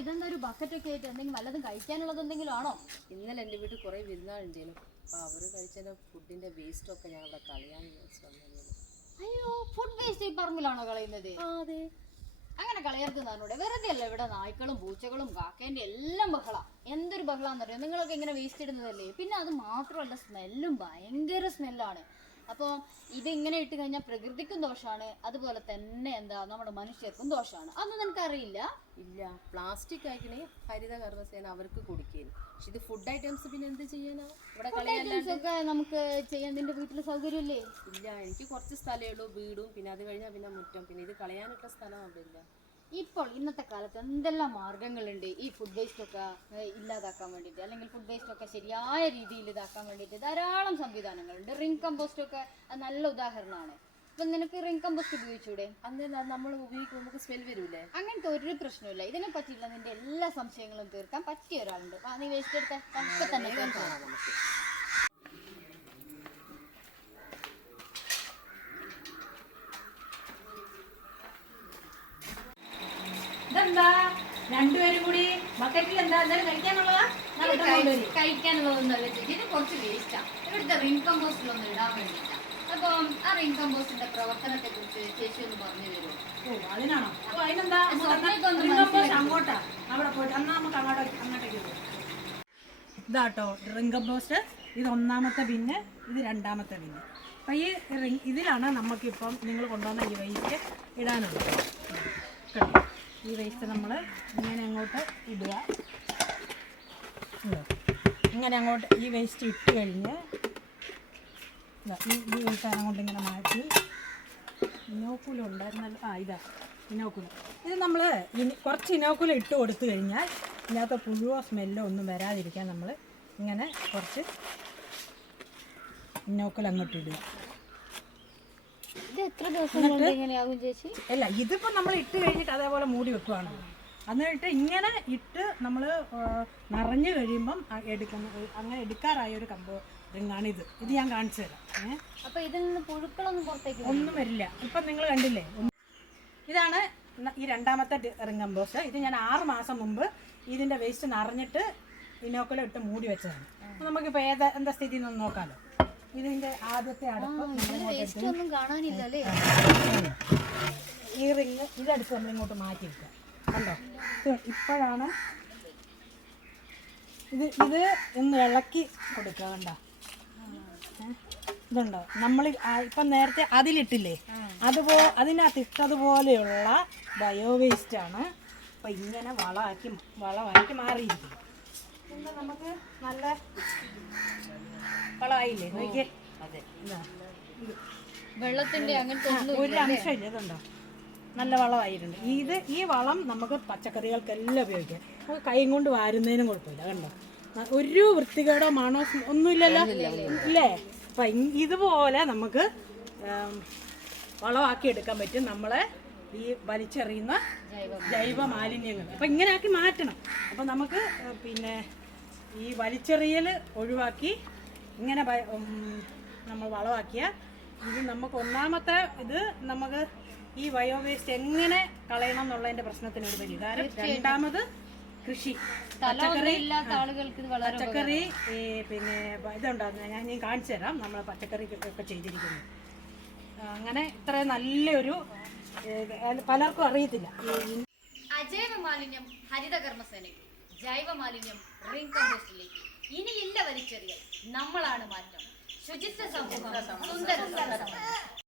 ഇതെന്താ ഒരു ബക്കറ്റൊക്കെ ആയിട്ട് എന്തെങ്കിലും വല്ലതും കഴിക്കാനുള്ളത് എന്തെങ്കിലും ആണോ? ഇന്നലെ എൻ്റെ വീട്ടിൽ കുറേ വിരുന്നാളുണ്ടേനു. അപ്പോൾ അവർ കഴിച്ചതിൻ്റെ ഫുഡിൻ്റെ വേസ്റ്റൊക്കെ ഞാൻ അവിടെ കളയാൻ വന്നത്. അയ്യോ, ഫുഡ് വേസ്റ്റ് ഈ പറമ്പിലാണോ കളയുന്നത്? അതെ. അങ്ങനെ കളയരുത് നാനോടെ. വെറുതെ അല്ല ഇവിടെ നായ്ക്കളും പൂച്ചകളും കാക്കേന്റെ എല്ലാം ബഹള. എന്തൊരു ബഹളാന്നറിയോ? നിങ്ങളൊക്കെ ഇങ്ങനെ വേസ്റ്റ് ഇടുന്നതല്ലേ. പിന്നെ അത് മാത്രമല്ല, സ്മെല്ലും ഭയങ്കര സ്മെല്ലാണ്. അപ്പോൾ ഇതിങ്ങനെ ഇട്ട് കഴിഞ്ഞാൽ പ്രകൃതിക്കും ദോഷമാണ്, അതുപോലെ തന്നെ നമ്മുടെ മനുഷ്യർക്കും ദോഷമാണ്. അതൊന്നും നിനക്കറിയില്ല? ഇല്ല, പ്ലാസ്റ്റിക് ആയിക്കണേ ഹരിത കർമ്മസേന അവർക്ക് കൊടുക്കേന്. പക്ഷെ ഇത് ഫുഡ് ഐറ്റംസ് പിന്നെ എന്ത് ചെയ്യാനാ? ഇവിടെ കളയാനൊക്കെ നമുക്ക് ചെയ്യാൻ നിന്റെ വീട്ടിൽ സൗകര്യമില്ലേ? ഇല്ല, എനിക്ക് കുറച്ച് സ്ഥലമേ ഉള്ളൂ, വീടും പിന്നെ അത് കഴിഞ്ഞാൽ പിന്നെ മുറ്റം. പിന്നെ ഇത് കളയാനുള്ള സ്ഥലം അവിടെ ഇല്ല. ഇപ്പോൾ ഇന്നത്തെ കാലത്ത് എന്തെല്ലാം മാർഗങ്ങളുണ്ട് ഈ ഫുഡ് വേസ്റ്റ് ഒക്കെ ഇല്ലാതാക്കാൻ വേണ്ടിയിട്ട്, അല്ലെങ്കിൽ ഫുഡ് വേസ്റ്റ് ഒക്കെ ശരിയായ രീതിയിൽ ഇതാക്കാൻ വേണ്ടിയിട്ട് ധാരാളം സംവിധാനങ്ങളുണ്ട്. റിംഗ് കമ്പോസ്റ്റ് ഒക്കെ നല്ല ഉദാഹരണമാണ്. ഇപ്പൊ നിനക്ക് റിംഗ് കമ്പോസ്റ്റ് ഉപയോഗിച്ചൂടെ? അങ്ങനെ നമ്മൾ ഉപയോഗിക്കുമ്പോൾ നമുക്ക് സ്മെൽ വരൂലേ? അങ്ങനത്തെ ഒരു പ്രശ്നമില്ല. ഇതിനെ പറ്റിയുള്ള നിന്റെ എല്ലാ സംശയങ്ങളും തീർക്കാൻ പറ്റിയ ഒരാളുണ്ട്. നീ വേസ്റ്റ് എടുക്കാൻ തന്നെ നമുക്ക്. ഇതെന്താ രണ്ടുപേരും കൂടി ബക്കറ്റിൽ എന്താ എന്തായാലും കഴിക്കാനുള്ളതാ? കഴിക്കാനുള്ളതൊന്നല്ല ചേച്ചി, ഇത് കുറച്ച് വേസ്റ്റാ. ഇവിടുത്തെ റിംഗ് കമ്പോസ്റ്റിലൊന്ന് ഇടാൻ വേണ്ടിയിട്ടാ. അപ്പം ആ റിംഗ് കമ്പോസ്റ്റിന്റെ പ്രവർത്തനത്തെ കുറിച്ച് ചേച്ചി ഒന്ന് പറഞ്ഞു തരുമോ? ഓ, അതിനാണോ? അതിനെന്താ അങ്ങോട്ടാ, അവിടെ പോയിട്ട് എന്നാ നമുക്ക് അങ്ങോട്ടേക്ക് പോകും. ഇതാട്ടോ റിംഗ് കമ്പോസ്റ്റ്. ഇത് ഒന്നാമത്തെ ബിന്ന്, ഇത് രണ്ടാമത്തെ ബിന്ന്. അപ്പം ഈ ഇതിലാണ് നമുക്കിപ്പം നിങ്ങൾ കൊണ്ടുവന്ന ഈ വേസ്റ്റ് ഇടാനുള്ളത്. ഈ വേസ്റ്റ് നമ്മൾ ഇങ്ങനെ അങ്ങോട്ട് ഇടുക. ഇങ്ങനെ അങ്ങോട്ട് ഈ വേസ്റ്റ് ഇട്ട് കഴിഞ്ഞ് ഈ വേസ്റ്റ് അങ്ങോട്ട് ഇങ്ങനെ മാറ്റി. ഇനോക്കുലം ഉണ്ടായിരുന്നല്ലോ, ഇതാ ഇനോക്കുലം. ഇത് നമ്മൾ കുറച്ച് ഇനോക്കുലം ഇട്ട് കൊടുത്തു കഴിഞ്ഞാൽ ഇതിനകത്ത് പുഴുവോ സ്മെല്ലോ ഒന്നും വരാതിരിക്കാൻ നമ്മൾ ഇങ്ങനെ കുറച്ച് ഇനോക്കുലം അങ്ങോട്ട് ഇടുക. അല്ല, ഇതിപ്പോ നമ്മൾ ഇട്ട് കഴിഞ്ഞിട്ട് അതേപോലെ മൂടി വെക്കുവാണ്. എന്നിട്ട് ഇങ്ങനെ ഇട്ട് നമ്മൾ നിറഞ്ഞു കഴിയുമ്പം അങ്ങനെ എടുക്കാറായ ഒരു റിങ്ങാണിത്. ഇത് ഞാൻ കാണിച്ചു തരാം. അപ്പൊ ഇതിൽ നിന്ന് പുഴുക്കളൊന്നും പുറത്തേക്ക് ഒന്നും വരില്ല. ഇപ്പം നിങ്ങൾ കണ്ടില്ലേ, ഇതാണ് ഈ രണ്ടാമത്തെ റിംഗ് കമ്പോസ്റ്റ്. ഇത് ഞാൻ 6 മാസം മുമ്പ് ഇതിന്റെ വേസ്റ്റ് നിറഞ്ഞിട്ട് ഇനോക്കുലം ഇട്ട് മൂടി വെച്ചതാണ്. നമുക്കിപ്പോൾ എന്താ സ്ഥിതി എന്നൊന്ന് നോക്കാമല്ലോ. ഇതിന്റെ ആദ്യത്തെ അടപ്പ് ഈ റിങ് ഇതെടുത്ത് നമ്മളിങ്ങോട്ട് മാറ്റി വെക്കുക. കണ്ടോ, ഇപ്പോഴാണ് ഇത് ഒന്ന് ഇളക്കി കൊടുക്കുക. കണ്ടോ, ഇതുണ്ടോ, നമ്മൾ ഇപ്പം നേരത്തെ അതിലിട്ടില്ലേ, അതിനകത്ത് ഇട്ടതുപോലെയുള്ള ബയോ വേസ്റ്റാണ് അപ്പം ഇങ്ങനെ വളമാക്കി മാറിയിരിക്കും. പിന്നെ നമുക്ക് നല്ല വളമായില്ലേ, നോക്കിയേ. അതെ, വെള്ളത്തിന്റെ അങ്ങനത്തെ ഒരു അംശമില്ല. ഇതുണ്ടോ, നല്ല വളമായിട്ടുണ്ട്. ഈ വളം നമുക്ക് പച്ചക്കറികൾക്കെല്ലാം ഉപയോഗിക്കാം. നമുക്ക് കൈ കൊണ്ട് വാരുന്നതിനും കുഴപ്പമില്ല. കണ്ടോ, ഒരു വൃത്തികേടോ മണോ ഒന്നുമില്ലല്ലോ, ഇല്ലേ? അപ്പം ഇതുപോലെ നമുക്ക് വളമാക്കി എടുക്കാൻ പറ്റും നമ്മളെ ഈ വലിച്ചെറിയുന്ന ജൈവ മാലിന്യങ്ങൾ. അപ്പം ഇങ്ങനെ ആക്കി മാറ്റണം. അപ്പം നമുക്ക് പിന്നെ ഈ വലിച്ചെറിയൽ ഒഴിവാക്കി ഇങ്ങനെ നമ്മൾ വളമാക്കിയാൽ ഇത് നമുക്ക് ഒന്നാമത്തെ ഇത് നമുക്ക് ഈ ബയോ വേസ്റ്റ് എങ്ങനെ കളയണം എന്നുള്ളതിൻ്റെ പ്രശ്നത്തിനൊരു പരിഹാരം. രണ്ടാമത് കൃഷി, പച്ചക്കറി പിന്നെ ഇതുണ്ടാകുന്ന ഞാൻ കാണിച്ചു തരാം. നമ്മൾ പച്ചക്കറിക്കൊക്കെ ചെയ്തിരിക്കുന്നു. അങ്ങനെ ഇത്രയും നല്ലൊരു പലർക്കും അറിയത്തില്ല. അജൈവ മാലിന്യം ഹരിത കർമ്മസേനയ്ക്ക്, ജൈവ മാലിന്യം റിംഗ് കമ്പോസ്റ്റിലേക്ക്. ഇനിയില്ല വലിച്ചെറിയൽ, നമ്മളാണ് മാറ്റം. ശുചിത്വ സമൂഹം, സുന്ദര സമൂഹം.